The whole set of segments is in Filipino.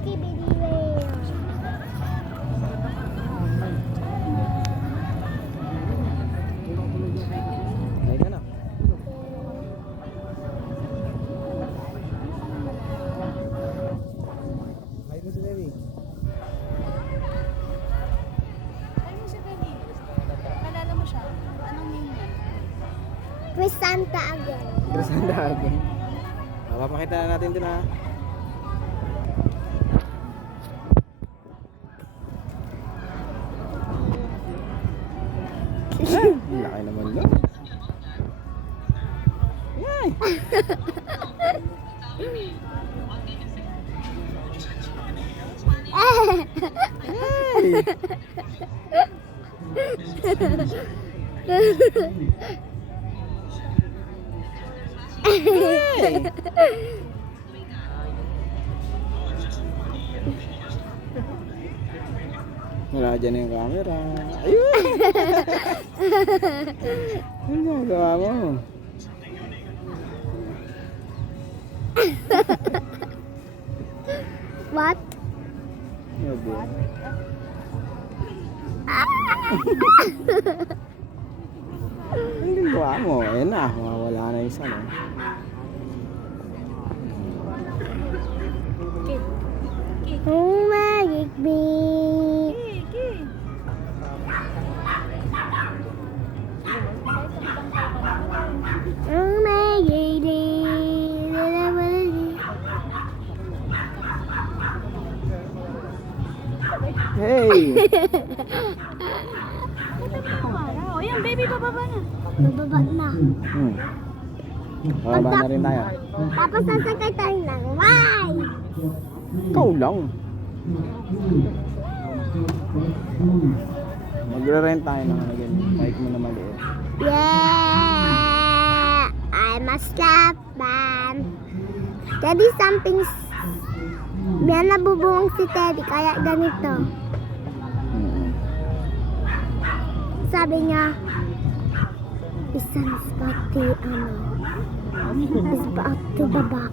Skibidi Whale. Ay ka na. Ay mo si Baby. Ay mo si Benny. Kalala mo siya? Anong name niya? Crisanta again. Interesante ako. Papakita na natin din ha. Laki naman yun. Yay! Yay! Yay! Wala dyan yung camera. Ayun! Ano ginagawa mo? What? Ano ba? Ano ginagawa mo? Ayun na, mawawala na isa no? Kid. Kid. Oh, magic bee. Kid. Kid. Oh, magic bee. Hey! O yan, baby, bababa na. Bababa na. Bababa na rin tayo. Tapos sasakay tayo ng ride. Ikaw lang. Magre-rent tayo ng bike mo na maliit. Yeah! I'm a slap man. Teddy something. May nabubungong si Teddy kaya ganito. Sabi niya, isang spotty is about to baba.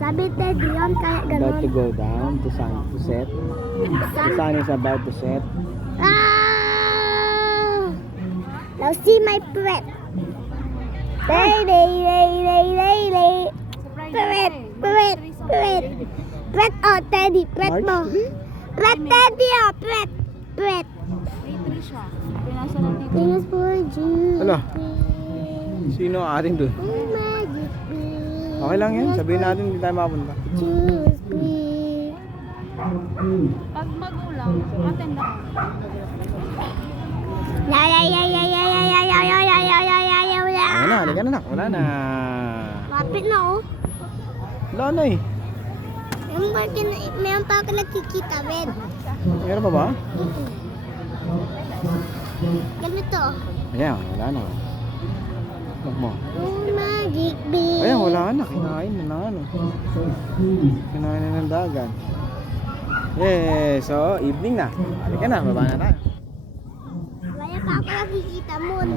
Sabi Teddy yun kaya About to ganon. go down to sun to set. The sun is about to set. Ah! Now see my pet. Lay. Surprise. Pet. Pet, oh, Teddy, pet March mo. 3? Pet, Teddy, oh, pet. May 3 siya. Pinasa lang dito. Thanks for you. Hala. Sino ang atin dun? Oh, magic bee. Okay lang yan. Sabihin natin hindi tayo makapunta. Choose me. Pag magulang, attend ako. Ayan na, halika na nak. Wala na. Lapit na, oh. Wala na eh. Meron pa ako nakikita, red. Meron pa ba? Ganito. Ayan, wala na. Huwag mo. Oh, magic bee. Ayan, wala na. Kinain na na ano. Kinain na ng dagat. Yeah, so evening na. Halika na, baba na tayo. Wala pa ako nakikita mo.